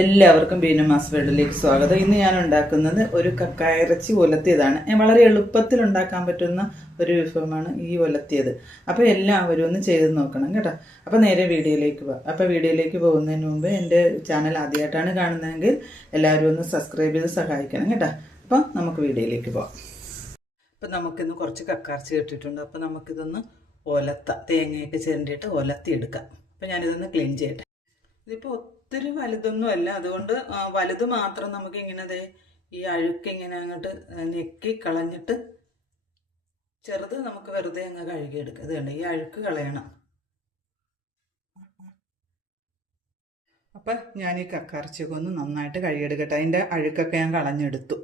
എല്ലാവർക്കും ബീനമാസ് വേൾഡിലേക്ക് സ്വാഗതം. ഇന്ന് ഞാൻ ഉണ്ടാക്കുന്നത് ഒരു കക്കായിറച്ചി ഒലത്തിയതാണ്. വളരെ എളുപ്പത്തിൽ ഉണ്ടാക്കാൻ പറ്റുന്ന ഒരു വിഭവമാണ് ഈ ഒലത്തിയത്. അപ്പോൾ എല്ലാവരും ഒന്ന് ചെയ്ത് നോക്കണം കേട്ടോ. അപ്പോൾ നേരെ വീഡിയോയിലേക്ക് പോകാം. അപ്പോൾ വീഡിയോയിലേക്ക് പോകുന്നതിന് മുമ്പ് എൻ്റെ ചാനൽ ആദ്യമായിട്ടാണ് കാണുന്നതെങ്കിൽ എല്ലാവരും ഒന്ന് സബ്സ്ക്രൈബ് ചെയ്ത് സഹായിക്കണം കേട്ടോ. അപ്പോൾ നമുക്ക് വീഡിയോയിലേക്ക് പോകാം. അപ്പോൾ നമുക്കിന്ന് കുറച്ച് കക്കാർച്ചി കിട്ടിയിട്ടുണ്ട്. അപ്പോൾ നമുക്കിതൊന്ന് തേങ്ങയൊക്കെ ചിരണ്ടിയിട്ട് ഒലത്തി എടുക്കാം. അപ്പോൾ ഞാനിതൊന്ന് ക്ലീൻ ചെയ്യട്ടെ. ഇതിപ്പോൾ ഒത്തിരി വലുതൊന്നും അല്ല, അതുകൊണ്ട് വലുത് മാത്രം നമുക്ക് ഇങ്ങനെ ഈ അഴുക്ക് ഇങ്ങനെ അങ്ങോട്ട് ഞെക്കി കളഞ്ഞിട്ട് ചെറുത് നമുക്ക് വെറുതെ അങ്ങ് കഴുകിയെടുക്കുക. ഇത് കണ്ട, ഈ അഴുക്ക് കളയണം. അപ്പം ഞാൻ ഈ കക്കാർച്ചിയൊക്കെ ഒന്ന് നന്നായിട്ട് കഴുകിയെടുക്കട്ടെ. അതിൻ്റെ അഴുക്കൊക്കെ ഞാൻ കളഞ്ഞെടുത്തു.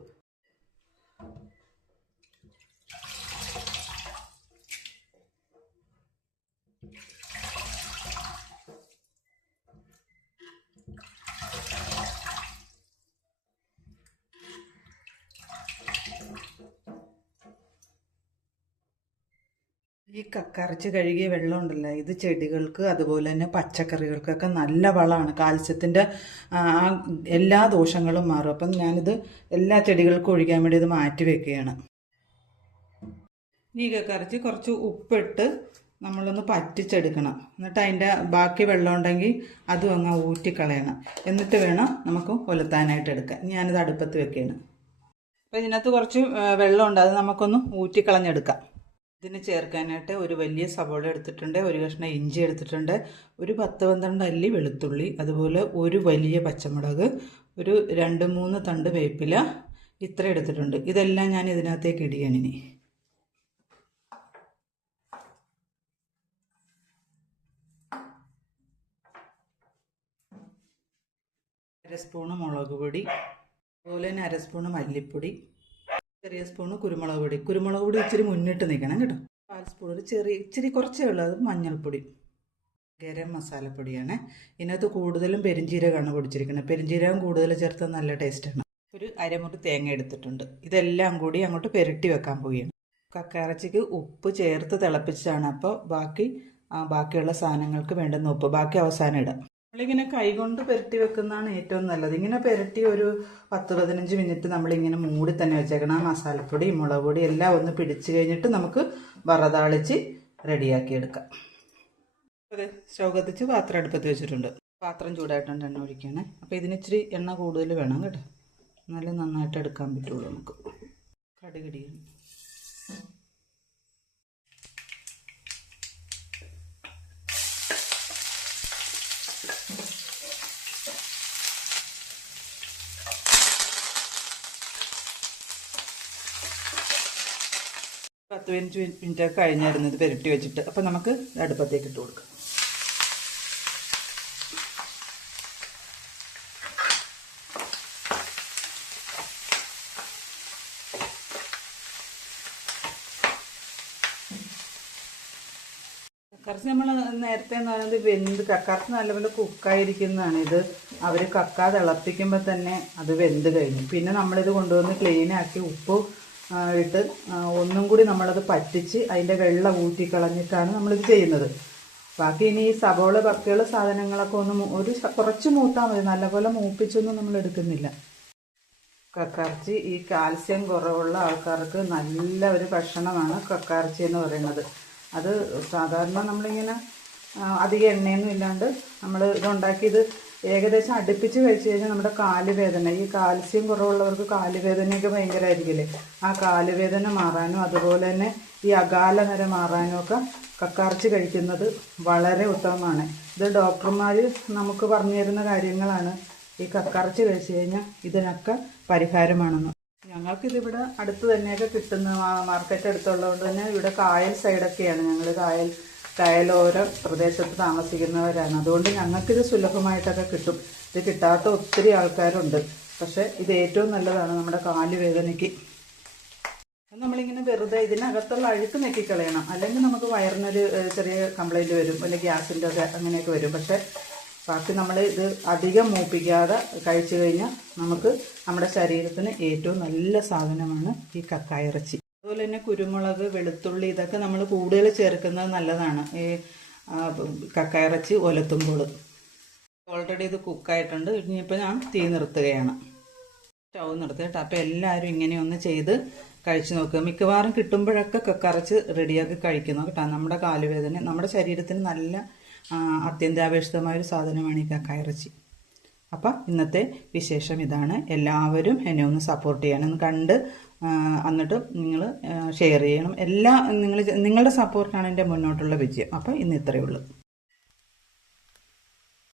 ഈ കക്കറച്ച് കഴുകിയ വെള്ളം ഉണ്ടല്ലോ, ഇത് ചെടികൾക്ക് അതുപോലെ തന്നെ പച്ചക്കറികൾക്കൊക്കെ നല്ല വളമാണ്. കാൽസ്യത്തിൻ്റെ എല്ലാ ദോഷങ്ങളും മാറും. അപ്പം ഞാനിത് എല്ലാ ചെടികൾക്കും ഒഴിക്കാൻ വേണ്ടി ഇത് മാറ്റി വെക്കുകയാണ്. ഈ കക്കറച്ച് കുറച്ച് ഉപ്പിട്ട് നമ്മളൊന്ന് പറ്റിച്ചെടുക്കണം. എന്നിട്ട് അതിൻ്റെ ബാക്കി വെള്ളം ഉണ്ടെങ്കിൽ അതും അങ്ങ് ഊറ്റിക്കളയണം. എന്നിട്ട് വേണം നമുക്ക് ഒലത്താനായിട്ട് എടുക്കാൻ. ഞാനിത് അടുപ്പത്ത് വെക്കുകയാണ്. അപ്പോൾ ഇതിനകത്ത് കുറച്ച് വെള്ളമുണ്ട്, അത് നമുക്കൊന്ന് ഊറ്റിക്കളഞ്ഞെടുക്കാം. ഇതിന് ചേർക്കാനായിട്ട് ഒരു വലിയ സവോള എടുത്തിട്ടുണ്ട്, ഒരു കഷ്ണം ഇഞ്ചി എടുത്തിട്ടുണ്ട്, ഒരു 10-12 അല്ലി വെളുത്തുള്ളി, അതുപോലെ ഒരു വലിയ പച്ചമുളക്, ഒരു 2-3 തണ്ട് വേപ്പില, ഇത്ര എടുത്തിട്ടുണ്ട്. ഇതെല്ലാം ഞാൻ ഇതിനകത്തേക്ക് ഇടിയാണ്. ഇനി 1 സ്പൂണ് മുളക് പൊടി, അതുപോലെ തന്നെ 1 സ്പൂണ് മല്ലിപ്പൊടി, ചെറിയ സ്പൂണ് കുരുമുളക് പൊടി ഇച്ചിരി മുന്നിട്ട് നിൽക്കണം കേട്ടോ. 1/4 സ്പൂൺ ഇച്ചിരി കുറച്ചേ ഉള്ളൂ, അത് മഞ്ഞൾപ്പൊടി. ഗരം മസാലപ്പൊടിയാണ്. ഇതിനകത്ത് കൂടുതലും പെരിഞ്ജീരകമാണ് പൊടിച്ചിരിക്കുന്നത്. പെരിഞ്ജീരകം കൂടുതൽ ചേർത്താൽ നല്ല ടേസ്റ്റാണ്. ഒരു അരമുറി തേങ്ങ എടുത്തിട്ടുണ്ട്. ഇതെല്ലാം കൂടി അങ്ങോട്ട് പുരട്ടി വെക്കാൻ പോവുകയാണ്. കക്കയിറച്ചിക്ക് ഉപ്പ് ചേർത്ത് തിളപ്പിച്ചതാണ്. അപ്പോൾ ബാക്കിയുള്ള സാധനങ്ങൾക്ക് വേണ്ടുന്ന ഉപ്പ് ബാക്കി അവസാനം ഇടാം. നമ്മളിങ്ങനെ കൈകൊണ്ട് പുരട്ടി വെക്കുന്നതാണ് ഏറ്റവും നല്ലത്. ഇങ്ങനെ പുരട്ടി ഒരു 10-15 മിനിറ്റ് നമ്മളിങ്ങനെ മൂടി തന്നെ വെച്ചേക്കണം. ആ മസാലപ്പൊടി മുളക് പൊടി എല്ലാം ഒന്ന് പിടിച്ച് കഴിഞ്ഞിട്ട് നമുക്ക് വറതാളിച്ച് റെഡിയാക്കി എടുക്കാം. അതെ, സ്റ്റൗ കത്തിച്ച് പാത്രം അടുപ്പത്ത് വെച്ചിട്ടുണ്ട്. പാത്രം ചൂടായിട്ടുണ്ട്, എണ്ണ ഒഴിക്കുകയാണ്. അപ്പോൾ ഇതിനിച്ചിരി എണ്ണ കൂടുതൽ വേണം കേട്ടോ, എന്നാലും നന്നായിട്ട് എടുക്കാൻ പറ്റുള്ളൂ നമുക്ക്. കടുകടിയാണ്. പത്ത് 15 മിനിറ്റൊക്കെ കഴിഞ്ഞായിരുന്നു ഇത് പുരട്ടി വെച്ചിട്ട്. അപ്പം നമുക്ക് അടുപ്പത്തേക്ക് ഇട്ട് കൊടുക്കാം. കക്കറച്ചി നമ്മൾ നേരത്തെ എന്ന് പറയുന്നത് കക്കറച്ചി നല്ലപോലെ കുക്കായിരിക്കുന്നതാണ്. ഇത് അവർ കക്ക തിളപ്പിക്കുമ്പോൾ തന്നെ അത് വെന്ത് കഴിഞ്ഞു. പിന്നെ നമ്മളിത് കൊണ്ടുവന്ന് ക്ലീനാക്കി ഉപ്പ് ഇട്ട് ഒന്നും കൂടി നമ്മളത് പറ്റിച്ച് അതിൻ്റെ വെള്ളം ഊറ്റിക്കളഞ്ഞിട്ടാണ് നമ്മളിത് ചെയ്യുന്നത്. ബാക്കി ഇനി ഈ സവോള ബാക്കിയുള്ള സാധനങ്ങളൊക്കെ ഒന്ന് കുറച്ച് മൂത്താൽ മതി, നല്ലപോലെ മൂപ്പിച്ചൊന്നും നമ്മൾ എടുക്കുന്നില്ല. കക്കയിറച്ചി ഈ കാൽസ്യം കുറവുള്ള ആൾക്കാർക്ക് നല്ല ഒരു ഭക്ഷണമാണ് കക്കയിറച്ചി എന്ന് പറയുന്നത്. അത് സാധാരണ നമ്മളിങ്ങനെ അധികം എണ്ണയൊന്നും ഇല്ലാണ്ട് നമ്മൾ ഇതുണ്ടാക്കിയത് ഏകദേശം അടുപ്പിച്ച് കഴിച്ച് കഴിഞ്ഞാൽ നമ്മുടെ കാലുവേദന, ഈ കാൽസ്യം കുറവുള്ളവർക്ക് കാലുവേദനയൊക്കെ ഭയങ്കരമായിരിക്കില്ലേ, ആ കാലുവേദന മാറാനും അതുപോലെ തന്നെ ഈ അകാലനര മാറാനും ഒക്കെ കക്കയിറച്ചി കഴിക്കുന്നത് വളരെ ഉത്തമമാണ്. ഇത് ഡോക്ടർമാർ നമുക്ക് പറഞ്ഞു തരുന്ന കാര്യങ്ങളാണ്. ഈ കക്കയിറച്ചി കഴിച്ച് കഴിഞ്ഞാൽ ഇതിനൊക്കെ പരിഹാരമാണെന്ന്. ഞങ്ങൾക്കിതിവിടെ അടുത്ത് തന്നെയൊക്കെ കിട്ടുന്ന മാർക്കറ്റ് അടുത്തുള്ളതുകൊണ്ട് തന്നെ ഇവിടെ കായൽ സൈഡൊക്കെയാണ്. ഞങ്ങൾ കായലോര പ്രദേശത്ത് താമസിക്കുന്നവരാണ്. അതുകൊണ്ട് ഞങ്ങൾക്കിത് സുലഭമായിട്ടൊക്കെ കിട്ടും. ഇത് കിട്ടാത്ത ഒത്തിരി ആൾക്കാരുണ്ട്. പക്ഷേ ഇത് ഏറ്റവും നല്ലതാണ് നമ്മുടെ കാലുവേദനയ്ക്ക്. നമ്മളിങ്ങനെ വെറുതെ ഇതിനകത്തുള്ള അഴുക്ക് നെക്കിക്കളയണം, അല്ലെങ്കിൽ നമുക്ക് വയറിനൊരു ചെറിയ കംപ്ലൈൻറ്റ് വരും, അല്ലെങ്കിൽ ഗ്യാസിൻ്റെ ഒക്കെ അങ്ങനെയൊക്കെ വരും. പക്ഷേ ബാക്കി നമ്മൾ ഇത് അധികം മൂപ്പിക്കാതെ കഴിച്ചു കഴിഞ്ഞാൽ നമുക്ക് നമ്മുടെ ശരീരത്തിന് ഏറ്റവും നല്ല സാധനമാണ് ഈ കക്കായിറച്ചി. അതുപോലെ തന്നെ കുരുമുളക്, വെളുത്തുള്ളി ഇതൊക്കെ നമ്മൾ കൂടുതൽ ചേർക്കുന്നത് നല്ലതാണ് ഈ കക്കയിറച്ചി ഒലത്തുമ്പോൾ. ഓൾറെഡി ഇത് കുക്കായിട്ടുണ്ട്. ഇനിയിപ്പോൾ ഞാൻ തീ നിർത്തുകയാണ്, സ്റ്റൗ നിർത്തിയിട്ട്. അപ്പോൾ എല്ലാവരും ഇങ്ങനെ ഒന്ന് ചെയ്ത് കഴിച്ചു നോക്കുക. മിക്കവാറും കിട്ടുമ്പോഴൊക്കെ കക്കറച്ച് റെഡിയാക്കി കഴിക്കുന്നു കേട്ടോ. നമ്മുടെ കാലുവേദന, നമ്മുടെ ശരീരത്തിന് നല്ല അത്യന്താപേക്ഷിതമായൊരു സാധനമാണ് ഈ കക്ക. അപ്പം ഇന്നത്തെ വിശേഷം ഇതാണ്. എല്ലാവരും എന്നെ ഒന്ന് സപ്പോർട്ട് ചെയ്യണം, ഒന്ന് കണ്ട് എന്നിട്ട് നിങ്ങൾ ഷെയർ ചെയ്യണം. നിങ്ങളുടെ സപ്പോർട്ടാണ് എൻ്റെ മുന്നോട്ടുള്ള വിജയം. അപ്പം ഇന്ന് ഇത്രയേ ഉള്ളൂ.